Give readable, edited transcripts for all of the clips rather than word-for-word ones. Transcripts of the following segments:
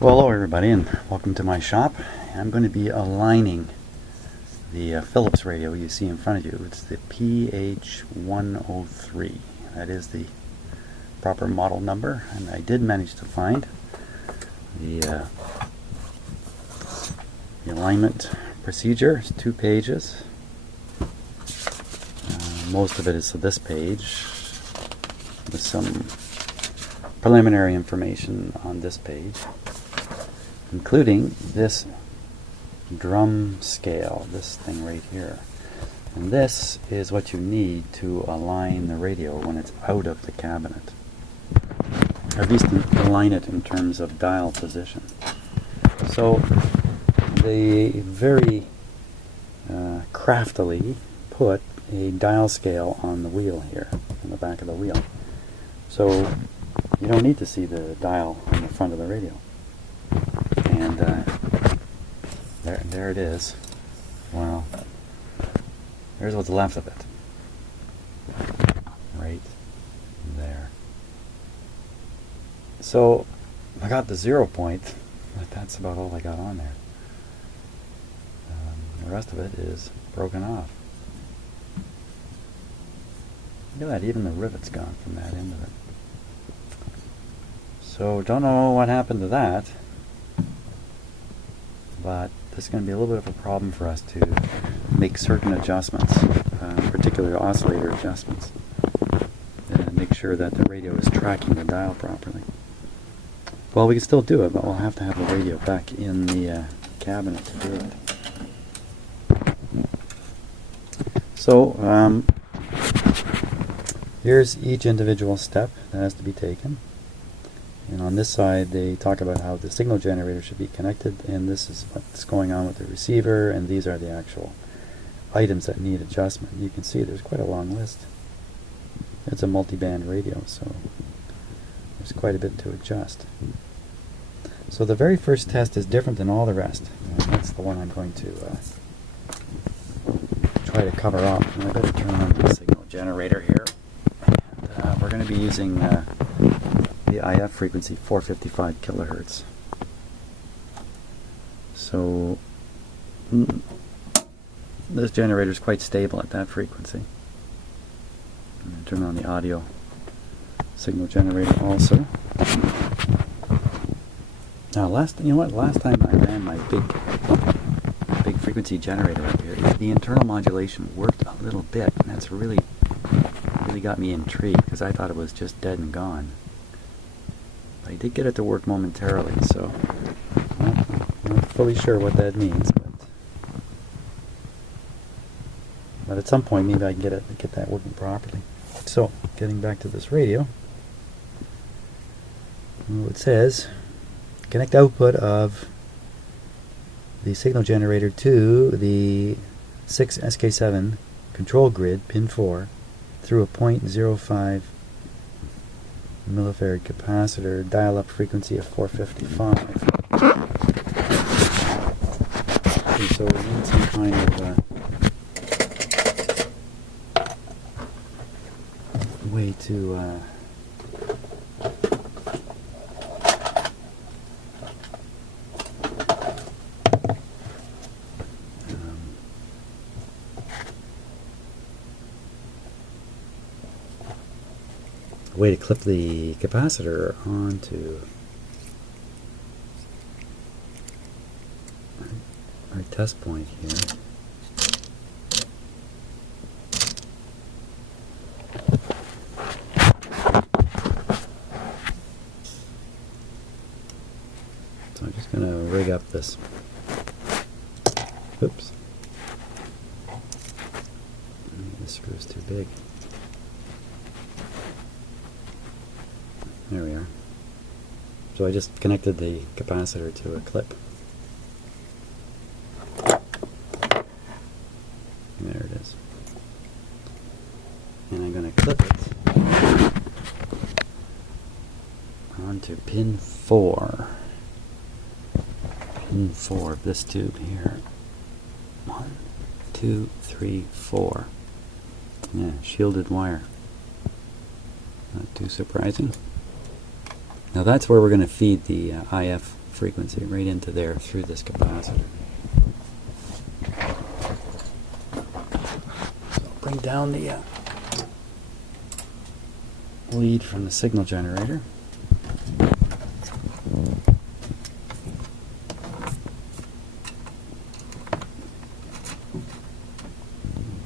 Well, hello everybody, and welcome to my shop. I'm going to be aligning the Philips radio you see in front of you. It's the PH103. That is the proper model number, and I did manage to find the alignment procedure. It's 2 pages. Most of it is this page with some preliminary information on this page, including this drum scale, this thing right here. And this is what you need to align the radio when it's out of the cabinet. Or at least align it in terms of dial position. So they very craftily put a dial scale on the wheel here, on the back of the wheel. So you don't need to see the dial on the front of the radio. And there it is. Well, there's what's left of it. Right there. So I got the 0 point, but that's about all I got on there. The rest of it is broken off. Look at that, even the rivet's gone from that end of it. So don't know what happened to that, but this is going to be a little bit of a problem for us to make certain adjustments, particularly oscillator adjustments, and make sure that the radio is tracking the dial properly. Well, we can still do it, but we'll have to have the radio back in the cabinet to do it. So here's each individual step that has to be taken. And on this side they talk about how the signal generator should be connected, and this is what's going on with the receiver, and these are the actual items that need adjustment. You can see there's quite a long list. It's a multi-band radio, so there's quite a bit to adjust. So the very first test is different than all the rest. That's the one I'm going to try to cover up. And I better turn on the signal generator here. And, we're going to be using the IF frequency 455 kilohertz. So this generator is quite stable at that frequency. I'm going to turn on the audio signal generator also. Now, last time I ran my big frequency generator up here, the internal modulation worked a little bit, and that's really got me intrigued because I thought it was just dead and gone. I did get it to work momentarily, so I'm not fully sure what that means, but at some point maybe I can get that working properly. So, getting back to this radio, it says connect output of the signal generator to the 6 SK7 control grid pin 4 through a 0.05 millifarad capacitor, dial up frequency of 455. Okay, so we need some kind of way to way to clip the capacitor onto our test point here. So I'm just going to rig up this. Oops. This screw is too big. There we are. So I just connected the capacitor to a clip. There it is. And I'm going to clip it onto pin 4. Pin 4 of this tube here. 1, 2, 3, 4. Yeah, shielded wire. Not too surprising. Now that's where we're going to feed the IF frequency right into there through this capacitor. So bring down the lead from the signal generator.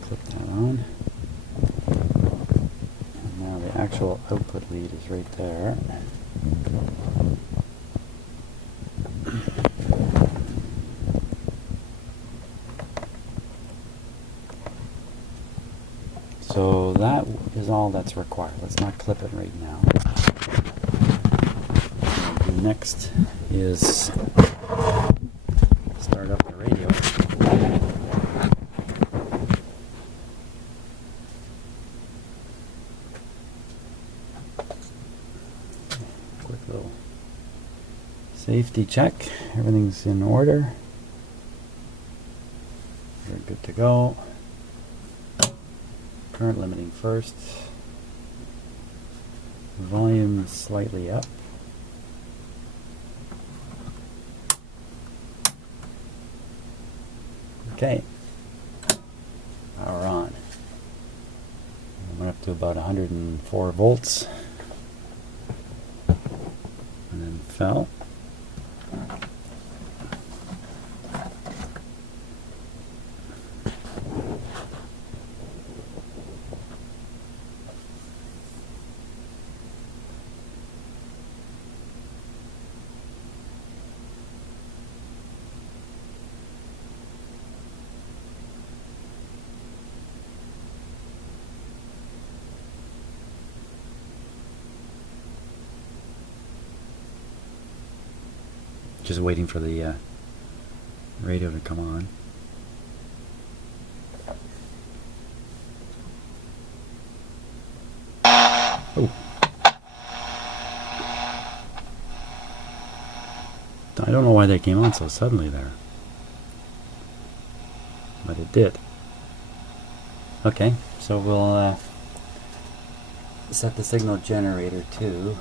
Clip that on. And now the actual output lead is right there. So that is all that's required. Let's not clip it right now. Next is start up the radio. Quick little safety check. Everything's in order. We're good to go. Current limiting first. Volume slightly up. Okay. Power on. Went up to about 104 volts. And then fell. Just waiting for the radio to come on. Oh. I don't know why that came on so suddenly there. But it did. Okay, so we'll set the signal generator to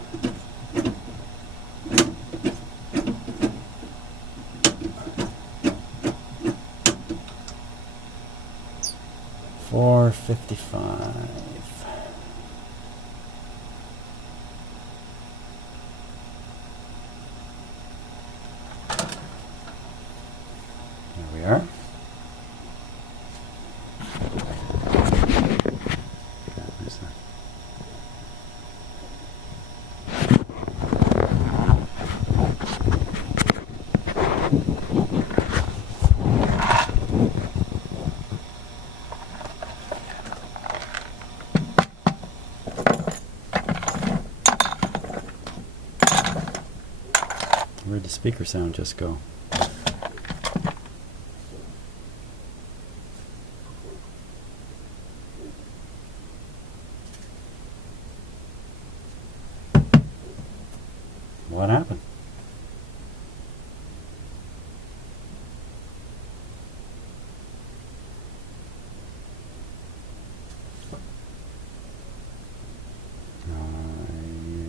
455. There we are. Where'd the speaker sound just go? What happened?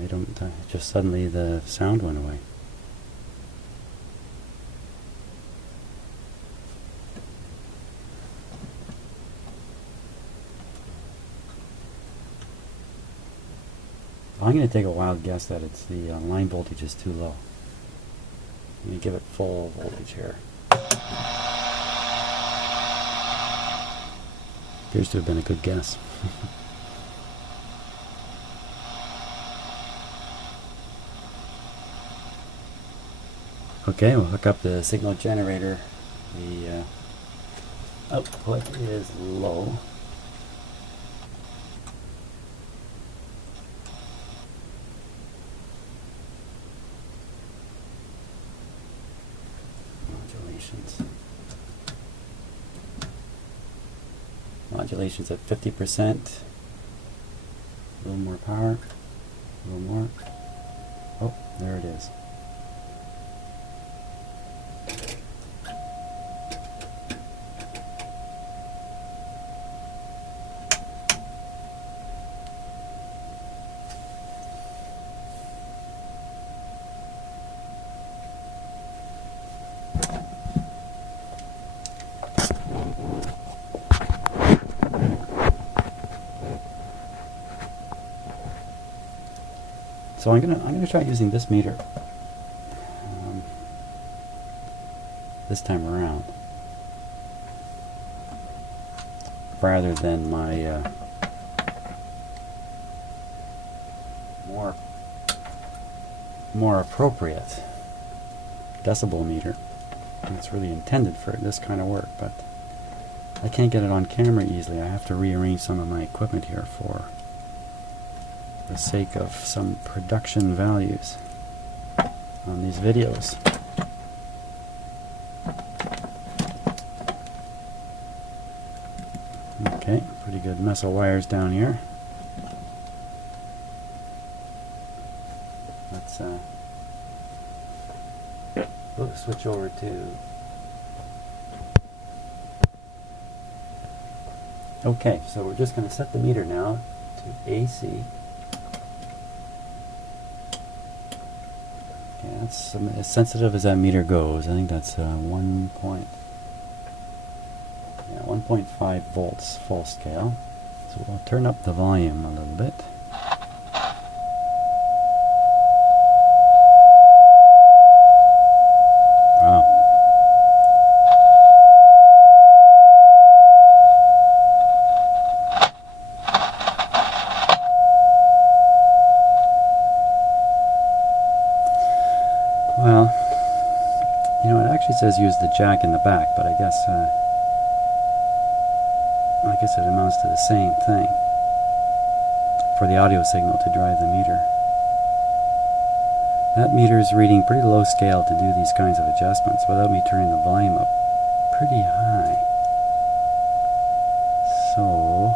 I don't. Just suddenly the sound went away. I'm going to take a wild guess that it's the line voltage is too low. I'm going to give it full voltage here. Appears to have been a good guess. Okay, we'll hook up the signal generator. The output is low. Modulation's at 50%. A little more power. A little more. Oh, there it is. So I'm gonna try using this meter this time around, rather than my more appropriate decibel meter. It's really intended for this kind of work, but I can't get it on camera easily. I have to rearrange some of my equipment here for the sake of some production values on these videos. Okay, pretty good mess of wires down here. Let's we'll switch over to. Okay, so we're just going to set the meter now to AC. Okay, that's as sensitive as that meter goes. I think that's 1.5 volts full scale. So we'll turn up the volume a little bit. Wow. Well, you know, it actually says use the jack in the back, but I guess it amounts to the same thing for the audio signal to drive the meter. That meter is reading pretty low scale to do these kinds of adjustments without me turning the volume up pretty high. So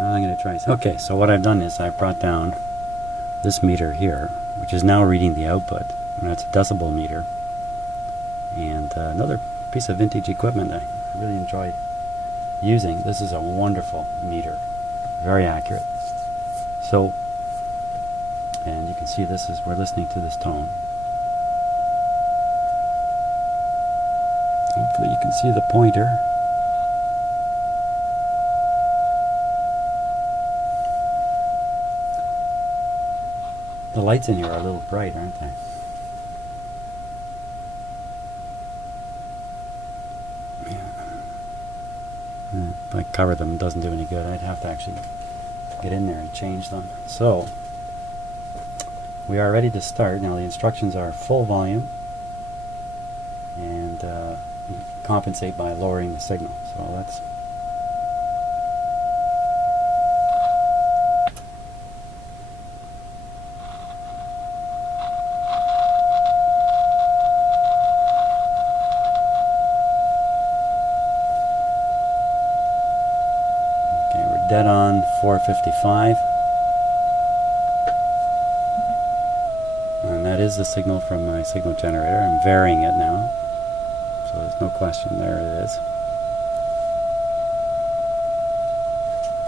I'm going to try something. Okay, so what I've done is I've brought down this meter here, which is now reading the output, and that's a decibel meter. And another piece of vintage equipment I really enjoy using. This is a wonderful meter, very accurate. So, and you can see this is, we're listening to this tone. Hopefully you can see the pointer. The lights in here are a little bright, aren't they? If I cover them, it doesn't do any good. I'd have to actually get in there and change them. So, we are ready to start. Now the instructions are full volume and compensate by lowering the signal. So let's dead on 455, and that is the signal from my signal generator. I'm varying it now, so there's no question. There it is.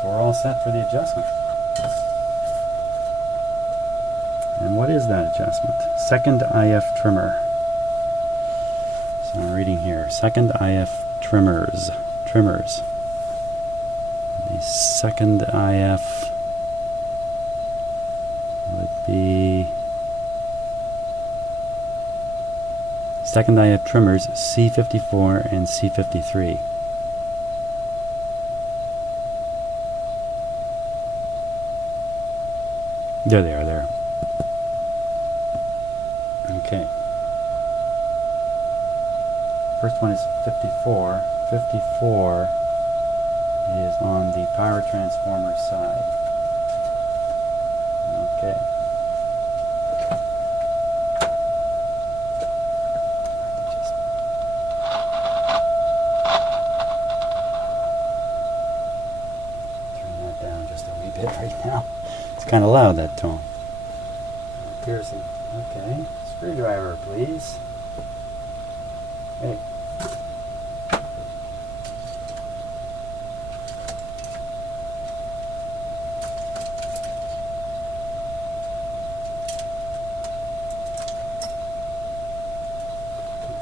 So we're all set for the adjustment. And what is that adjustment? Second IF trimmer. So I'm reading here, second IF trimmers. The second IF would be second IF trimmers C54 and C53. There they are there. Okay. First one is 54. 54 is on the power transformer side. Okay. Just turn that down just a wee bit right now. It's kind of loud, that tone. Piercing. Okay. Screwdriver, please. Hey.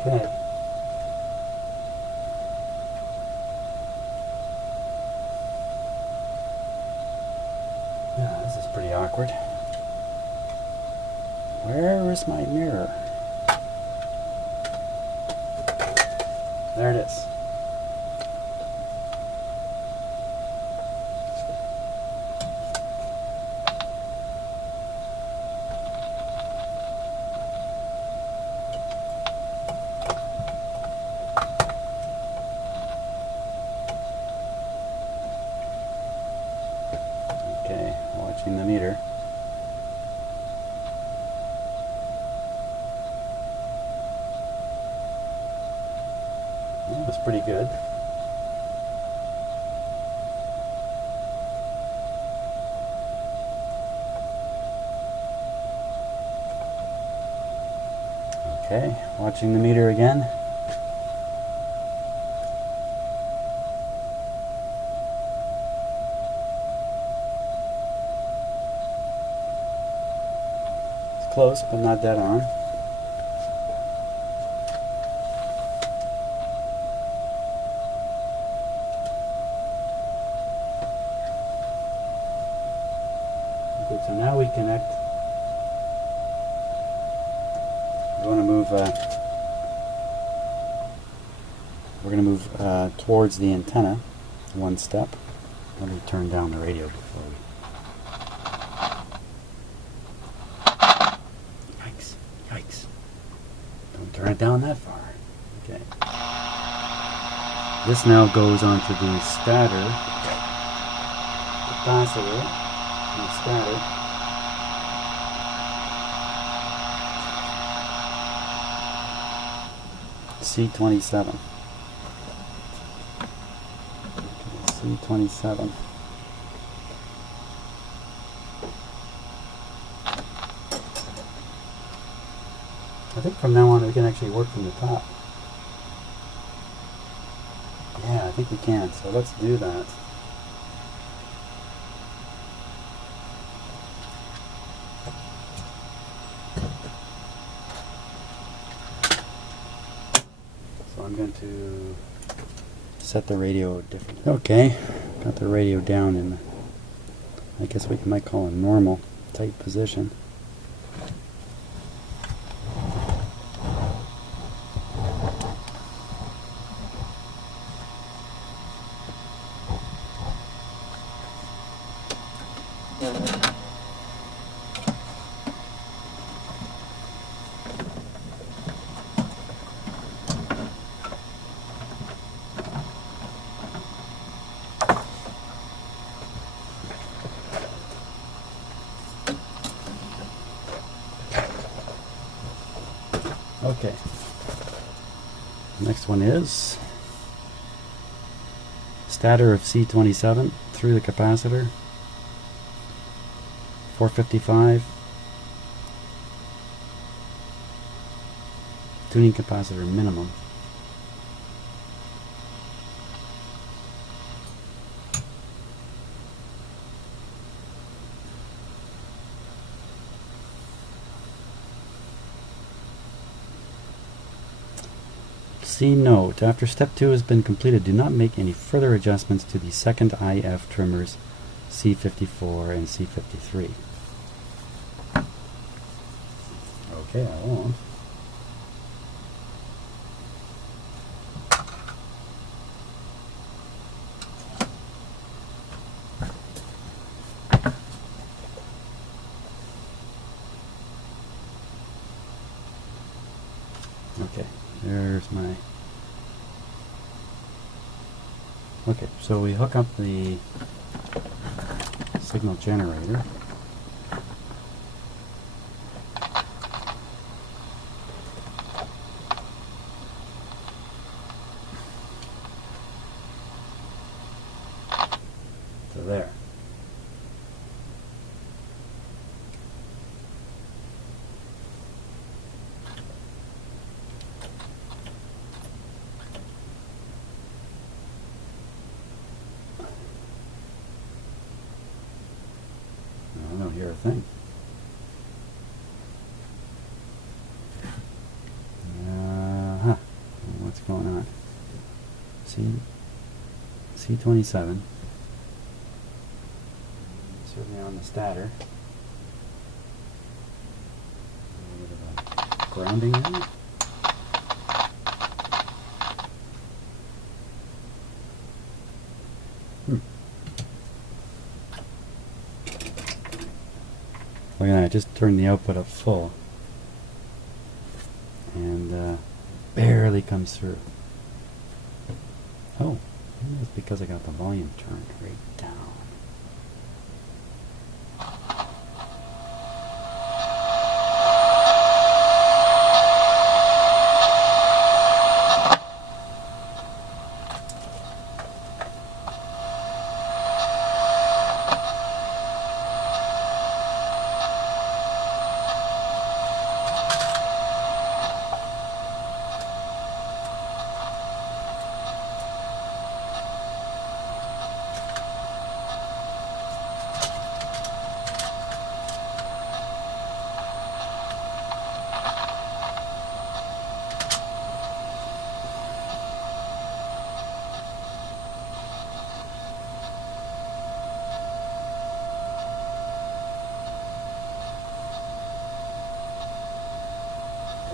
Okay. Pretty awkward. Where is my mirror? There it is. Okay, watching the meter. That was pretty good. Okay, watching the meter again. It's close, but not dead on. Good, so now we connect. We want to move. We're going to move towards the antenna one step. Let me turn down the radio before we. Yikes! Yikes! Don't turn it down that far. Okay. This now goes onto the stator capacitor. The stator. C27. C27. I think from now on we can actually work from the top. Yeah, I think we can. So let's do that. So I'm going to set the radio differently. Okay, got the radio down in, I guess what you might call a normal tight position. Okay. Next one is stator of C27 through the capacitor. 455. Tuning capacitor minimum. C note, after step 2 has been completed, do not make any further adjustments to the second IF trimmers C54 and C53. Okay, I won't. Okay, there's my... Okay, so we hook up the signal generator. To there. I don't hear a thing. What's going on? C27. certainly on the stator. A little bit of grounding in. Look at that, I just turned the output up full. And barely comes through. Oh, maybe it's because I got the volume turned right down.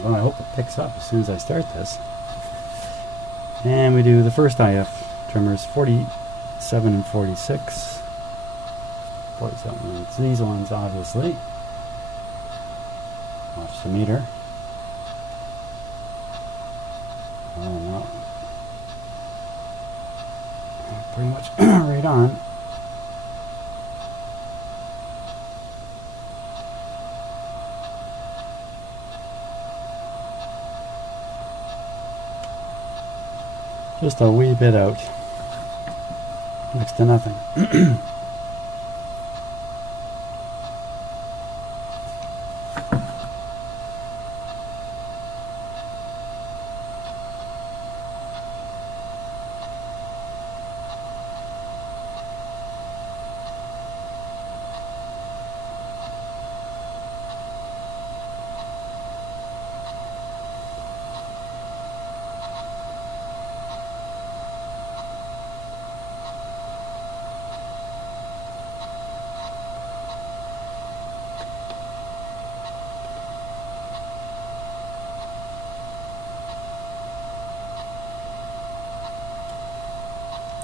Well, I hope it picks up as soon as I start this. And we do the first IF trimmers, 47 and 46. 47, it's these ones obviously. Watch the meter. Oh no. Pretty much right on. Just a wee bit out. Next to nothing.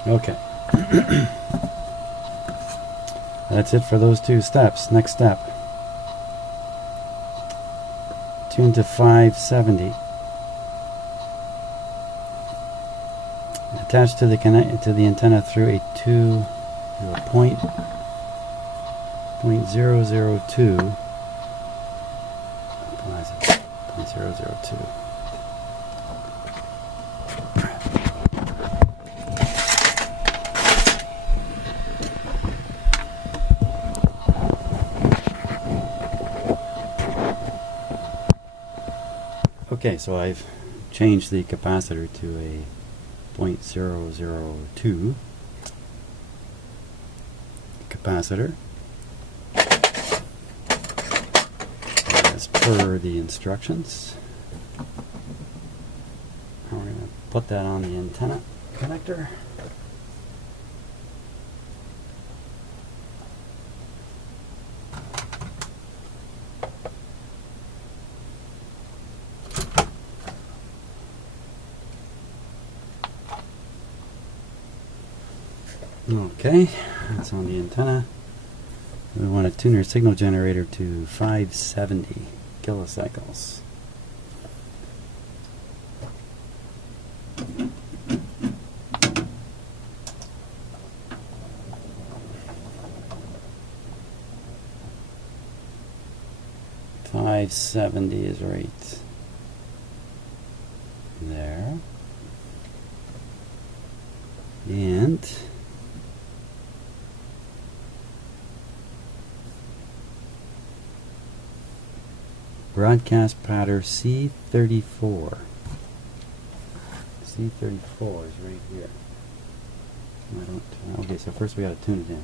Okay. That's it for those two steps. Next step. Tune to 570. Attach to the antenna through a point 0.002. 0.002. Okay, so I've changed the capacitor to a 0.002 capacitor as per the instructions. Now we're going to put that on the antenna connector. Okay, that's on the antenna. We want to tune our signal generator to 570 kilocycles. .570 is right there. And broadcast pattern C34. C34 is right here. Okay, so first we got to tune it in.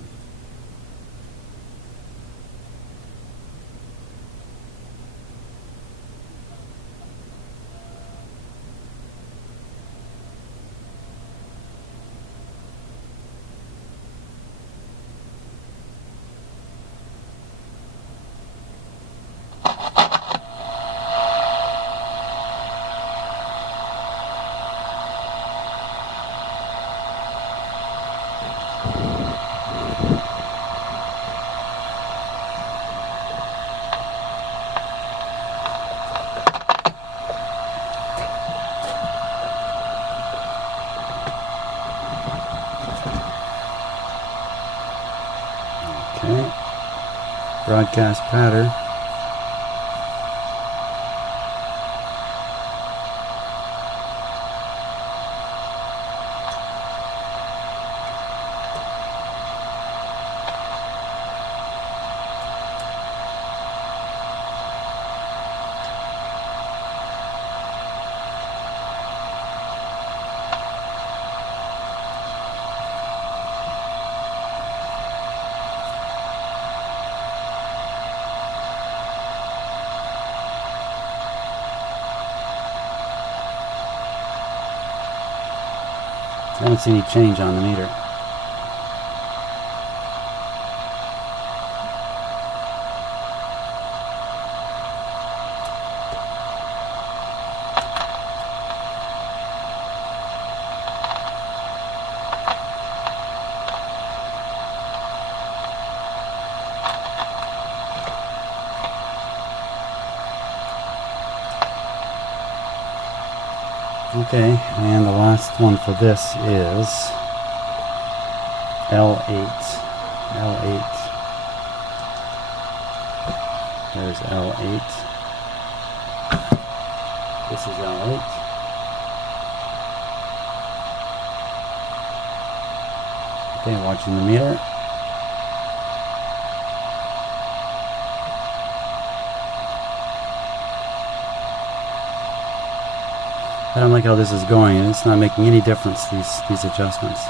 Okay. Broadcast pattern. I don't see any change on the meter. Okay, and the last one for this is L8. L8. There's L8. This is L8. Okay, watching the meter. I don't like how this is going, and it's not making any difference, these adjustments.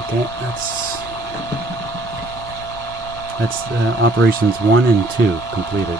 Okay, that's operations 1 and 2 completed.